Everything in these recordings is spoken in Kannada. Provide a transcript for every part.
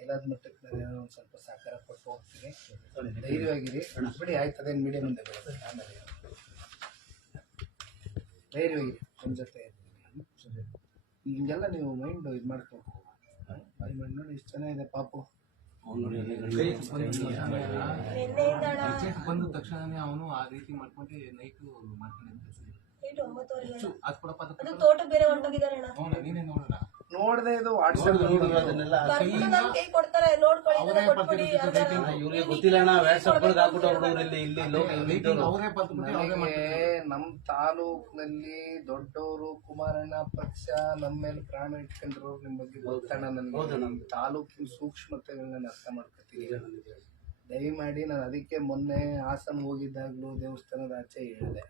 ಕೈಲಾದ ಮಟ್ಟಕ್ಕೆ ನಾನು ಒಂದು ಸ್ವಲ್ಪ ಸಹಕಾರ ಕೊಟ್ಟು ಹೋಗ್ತೀನಿ. ಧೈರ್ಯವಾಗಿರಿ ಬಿಡಿ, ಆಯ್ತು ಅದೇನು ಮೀಡಿಯಮ್ ಮುಂದೆ ಬರುತ್ತೆ. ಆಮೇಲೆ ಧೈರ್ಯವಾಗಿರಿ, ನಿಮ್ಮ ಜೊತೆ ಇರ್ತೀನಿ. ಹಿಂಗೆಲ್ಲ ನೀವು ಮೈಂಡ್ ಇದು ಮಾಡ್ಕೊಂಡು ನೋಡಿ ಇಷ್ಟು ಚೆನ್ನಾಗಿದೆ ಪಾಪು. ಬಂದ ತಕ್ಷಣ ಅವನು ಆ ರೀತಿ ಮಾಡ್ಕೊಂಡು ನೈಟು ತೋಟ ಬೇರೆ ಹೊಂಟೋಗಿದ್ದಾರೆ. ನೀನೇ ನೋಡೋಣ ನೋಡದೆ ಇದು ವಾಟ್ಸ್ಆಪ್ ನಮ್ ತಾಲೂಕ್ನಲ್ಲಿ ದೊಡ್ಡವರು ಕುಮಾರಣ್ಣ ಪಕ್ಷ ನಮ್ಮ ಮೇಲೆ ಪ್ರಾಣ ಇಟ್ಕೊಂಡ್ರು. ನಿಮ್ ಬಗ್ಗೆ ಗೊತ್ತಣ್ಣ ನನ್ಗೆ, ನಮ್ ತಾಲೂಕಿನ ಸೂಕ್ಷ್ಮತೆಗಳನ್ನ ಅರ್ಥ ಮಾಡ್ಕೊತೀನಿ. ದಯಮಾಡಿ ನಾನು ಅದಕ್ಕೆ ಮೊನ್ನೆ ಹಾಸನ ಹೋಗಿದ್ದಾಗ್ಲೂ ದೇವಸ್ಥಾನದ ಆಚೆ ಹೇಳಿದೆ,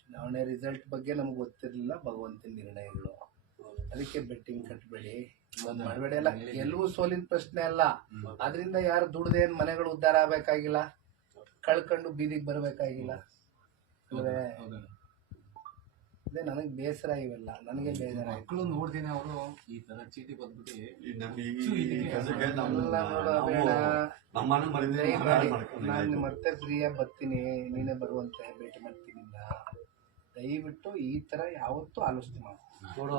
ಚುನಾವಣೆ ರಿಸಲ್ಟ್ ಬಗ್ಗೆ ನಮ್ಗೆ ಗೊತ್ತಿರಲಿಲ್ಲ, ಭಗವಂತನ ನಿರ್ಣಯಗಳು, ಅದಕ್ಕೆ ಬೆಟ್ಟಿಂಗ್ ಕಟ್ಟಬೇಡಿ, ಒಂದು ಮಾಡಬೇಡಿ. ಅಲ್ಲ, ಗೆಲುವು ಸೋಲಿನ ಪ್ರಶ್ನೆ ಅಲ್ಲ. ಅದರಿಂದ ಯಾರು ದುಡ್ದೇನ್ ಮನೆಗಳು ಉದ್ಧಾರ ಆಗ್ಬೇಕಾಗಿಲ್ಲ, ಕಳ್ಕೊಂಡು ಬೀದಿಗೆ ಬರ್ಬೇಕಾಗಿಲ್ಲ. ಅದೇ ನನಗೆ ಬೇಸರ, ಇವೆಲ್ಲ ನನಗೆ ಬೇಜಾರ. ಮಕ್ಕಳು ನೋಡ್ದೇನೆ ಅವರು ಈ ತರ ಚೀಟಿ ಬಂದ್ಬಿಟ್ಟು ನಾನು ಮತ್ತೆ ಫ್ರೀಯಾಗಿ ಬರ್ತೀನಿ, ನೀನೇ ಬರುವಂತೆ ಭೇಟಿ ಮಾಡ್ತೀನಿ. ದಯವಿಟ್ಟು ಈ ತರ ಯಾವತ್ತೂ ಆಲೋಚನೆ ಮಾಡಿ. ಮಕ್ಕಳು